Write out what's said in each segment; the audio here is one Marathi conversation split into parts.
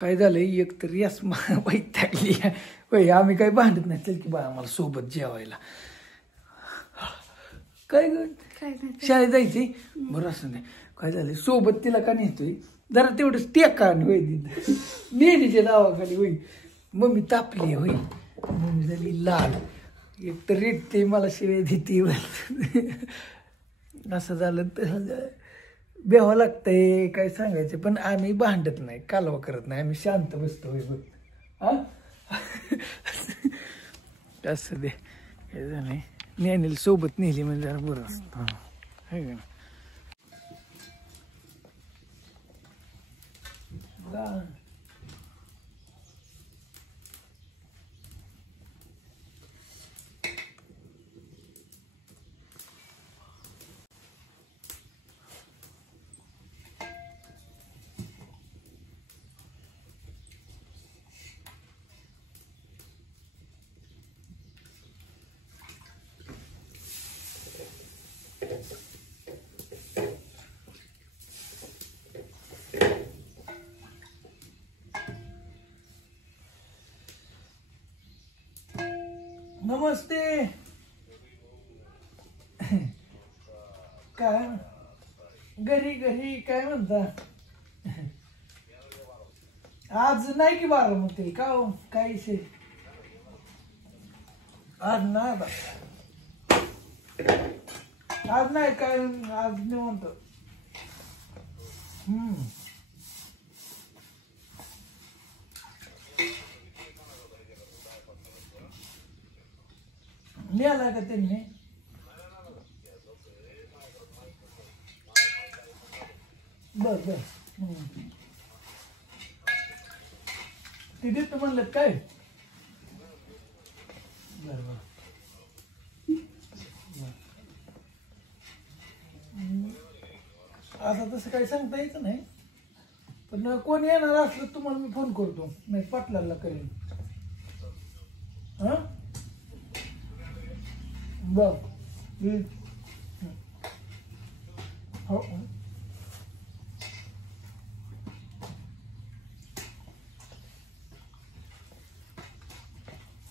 काय झालंय एक तर यास वैतागली होय. आम्ही काही भांडत नाही. चल की बा आम्हाला सोबत जेवायला. काय शाळेत जायचंय बरं असं नाही. काय झालंय सोबत तिला का नेतोय जरा तेवढंच टेका होय नेहमीच्या नावाखाली होई. मम्मी तापली होई. मम्मी झाली लाल. एक तर रेटते मला शिवाय देते. असं झालं तर बेहावं लागतंय काय सांगायचं. पण आम्ही भांडत नाही कालवा करत नाही. आम्ही शांत बसतो होय बघ. हा असं दे हे झालं नेहमी सोबत नेली म्हणजे जरा बरं असतं. है का नमस्ते. काय घरी घरी काय म्हणता. आज नाही की बारामती का हो काय विषय. आज नाही आज नाही काय आज निवंत. मिळाला का त्यांनी. बर बर ते देतो म्हणलं काय. बर बर आता तसं काही सांगता यायचं नाही. पण कोण येणार असलं तुम्हाला मी फोन करतो नाही पाटलाला करेन. हा बर हो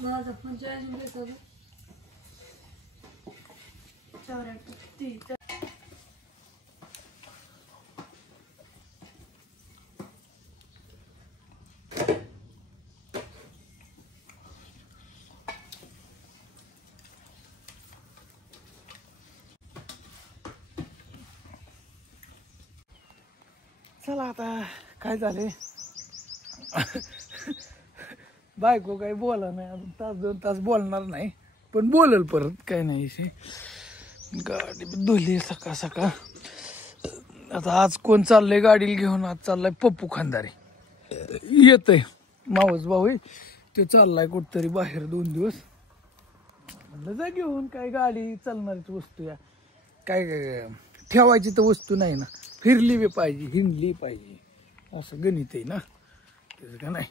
माझा फोन चार्जिंग घेतो ग. 4 चला आता काय झाले. बायको काही बोला नाही अजून तास 2 तास बोलणार नाही. पण बोलल परत काय नाही. गाडी धुली सकाळ सकाळ. आता आज कोण चाललंय गाडीला घेऊन. आज चाललाय पप्पू खंदारे. येतय मावस भाऊ ते चाललाय कुठतरी बाहेर 2 दिवस. म्हणलं जा घेऊन. काय गाडी चालणारीच वस्तू या काय ठेवायची तर वस्तू नाही ना. फिरली बी पाहिजे हिंडली पाहिजे असं गणित आहे ना. त्याचं का नाही.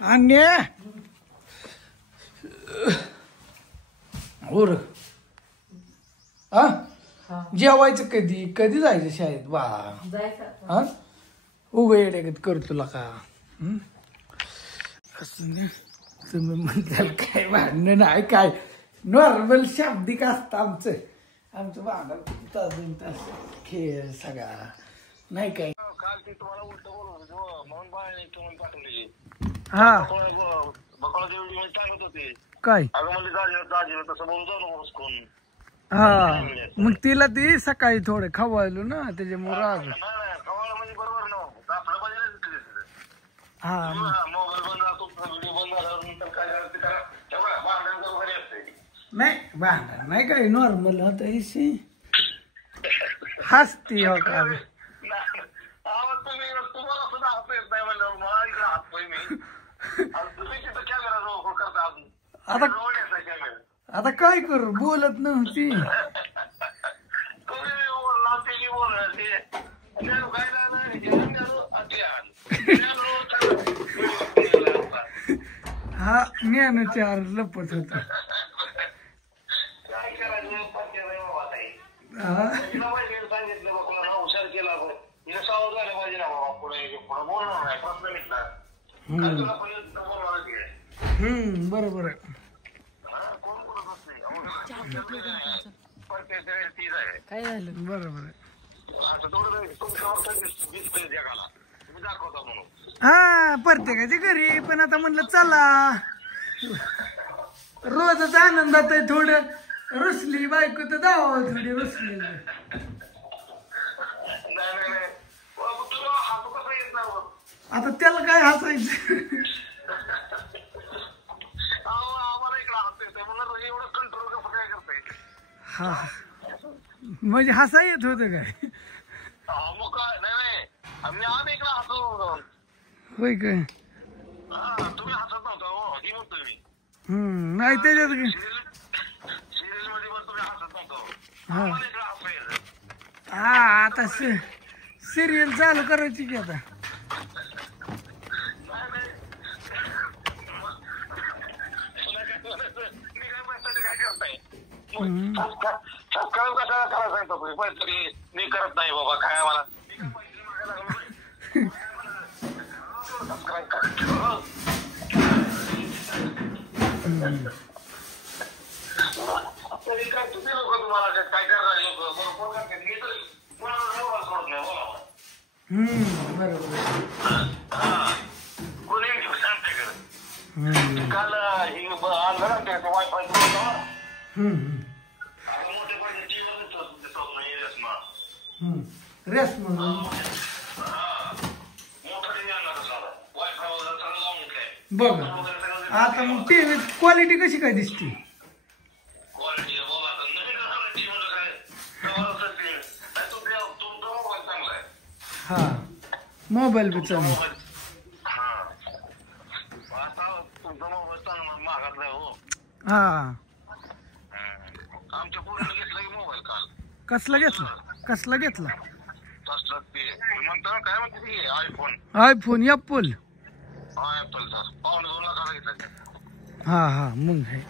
अन्य हो र हा जेवायचं कधी कधी जायचं शाळेत बा. हा उग येड्यागत कर तुला का. असं नाही तुम्ही म्हणताल काय भांडणं नाही काय नॉर्मल शाब्दिक असतं आमचं. आमचं भांडण तास 2 तास खेळ सगळा नाही काय. हा काय हा मग तिला ती सकाळी थोडे खवायलो ना त्याच्यामुळे राग. हा नाही भांडण नाही काय नॉर्मल आता इशी हसती हो का. आता काय करू बोलत नव्हती. हा ज्ञान 4 लपत होता. बरोबर आहे. काय झालं? बरोबर आहे. हा प्रत्येकाच्या घरी, पण आता म्हणलं चला रोजच आनंदात आहे. थोडं रुसली बायको तर जावं, थोडी रुसली. आता त्याला काय हसायचं? हा म्हणजे हसा येत होतं काय? होय काय? नाही त्याच्यात हा आता सिरियल चालू करायची की आता. मी करत नाही बाबा, काय मला काय बरोबर. कोणी सांगते काल ही आणलं ना त्याचं वायफाय रेस म्हणून बघ. आता मग टीव्ही क्वालिटी कशी काय दिसते? हा मोबाईल बी चांगला. हा आमच्या पोराला घेतला की मोबाईल काल. कसला घेतला? कसला घेतला? तसलं ते म्हणतो काय म्हणते ती आयफोन. IPhone Apple. ॲपलचा 2.5 लाखाला घेतला. हा हा मग आहे.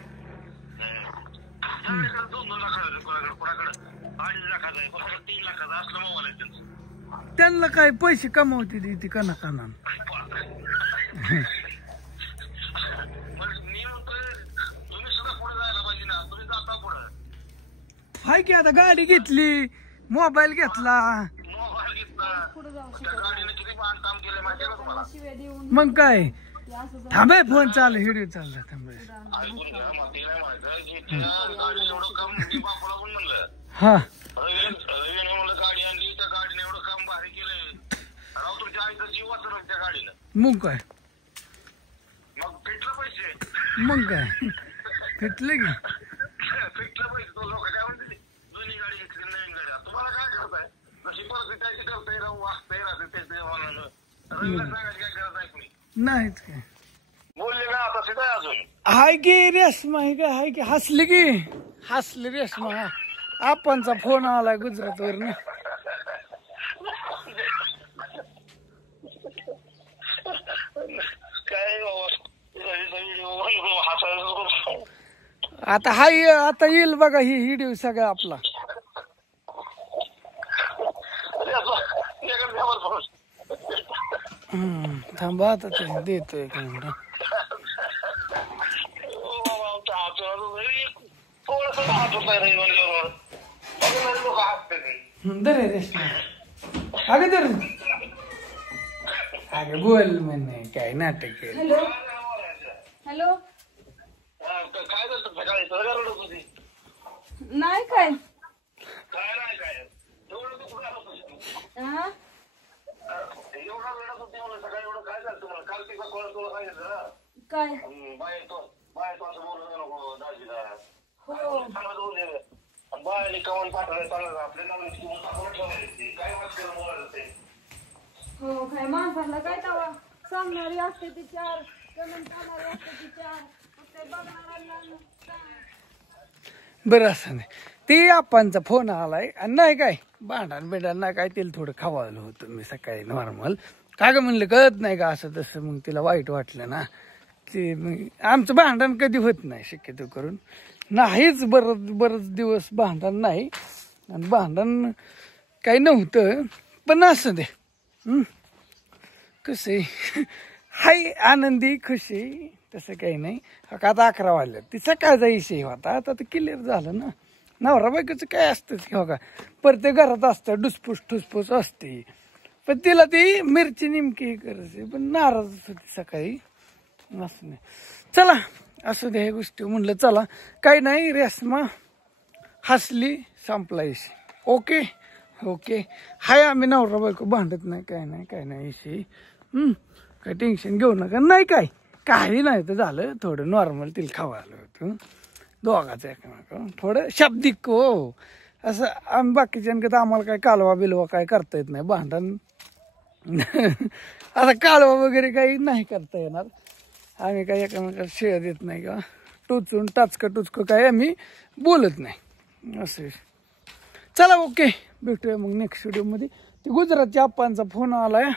2 लाखाला कोणाकडे 2.5 लाखाचा आहे, कोणाकडे 3 लाखाचा असलं मोबाईल आहे त्यांचं. त्यांना काय पैसे कमावते ती काना काना. मी म्हणतोय तुम्ही सुद्धा पुढे जायला पाहिजे ना, तुम्ही जाता पुढे. हाय की आता गाडी घेतली, मोबाईल घेतला, मोबाईल घेतला, त्या गाडीने किती बांधकाम केलं माहिती आहे का तुम्हाला? मग काय थांबे फोन चालू, व्हिडिओ चालला थांबे. ऐकून घ्या, मग तिला म्हणायचं की त्या गाडीला एवढं काम मी बापूला पण म्हणलं. हा रवीने म्हणलं गाडी आणली, त्या गाडीने एवढं काम भारी केलंय, राव तुमच्या आईचा जीव वाचवला त्या गाडीनं. मग काय? मग फिटलं पैसे. मग काय फिटले की? फिटलं पैसे. तो लोक काय म्हणते जुनी गाडी घेतली नवीन गाडी. तुम्हाला काय करताय? जशी परिस्थिती आहे ती करताय, राहू वाचताय राहते तेच म्हणून. रवीला सांगायची काय गरज आहे कुणी? नाहीच काय बोलले ना आता सीधा अजून. हाय की रेशमा, हाय का? हाय की हसली की? हसली रेशमा. आपणचा फोन आलाय गुजरात वरनं. काय आता हाय, आता येईल बघा ही व्हिडिओ सगळा आपला. थांबा आता ते देतोय काय म्हणा. दरे रेशमा अगं दर अगं बोल म्हणे काय नाटक केलं. Hello hello. काय झालं सकाळी रडत होती? नाही काय काय नाही काय एवढं हा एवढा रडत होती मला सकाळी. एवढं काय झालं तुम्हाला? काल ते कोणाला तुला सांगितलं ना काय? बाय तो असं बोलू नको दाजीला. हो बायाने कवन पाठवलं चाललं आपल्या नवऱ्याची काय वाटतं बोलायला ते. हो काय माणसाला काय तवा सांगणारी असते ती 4, कमेंट करणारी असते ती 4, ते बघणाऱ्यांना बरं असं नाही. ते आपणचा फोन आलाय आणि नाही काय भांडण बिंडण नाही काय, तिला थोडं खावायला होतं मी सकाळी नॉर्मल. काय ग म्हणलं कळत नाही का असं तसं. मग तिला वाईट वाटलं ना. ते आमचं भांडण कधी होत नाही शक्यतो करून, नाहीच. बरंच दिवस भांडण नाही आणि भांडण काही नव्हतं. पण असं दे कसं आहे हाय आनंदी खुशी तसं काही नाही. आता 11 वाजले. ती सकाळचा विषय होता. आता ते क्लिअर झालं ना. नवरा बायकोचं काय असतं की का प्रत्येक घरात असतं डुसफूस ठुसफूस असते. पण तिला ती मिरची नेमकी करायची पण नाराज होती सकाळी असं नाही. चला असं दे ह्या गोष्टी म्हणलं चला काही नाही. रेश्मा हसली संपला विषय. ओके ओके हाय आम्ही नवरा बायको भांडत नाही काय नाही विषय. काय टेन्शन घेऊ नका. नाही काही नाही तर झालं थोडं नॉर्मल तिला खावायला होतं दोघाचं एकमेकांना थोडं शाब्दिक हो असं. आम्ही बाकीच्यांकडे आम्हाला काय कालवा बिलवा काय करता येत नाही भांडण. आता कालवा वगैरे काही नाही करता येणार. आम्ही काही एकमेकाला शेअर देत नाही का टोचून टाचकं काय आम्ही बोलत नाही असं. चला ओके भेटूया मग नेक्स्ट व्हिडिओमध्ये. ते गुजरातच्या आप्पांचा फोन आलाय.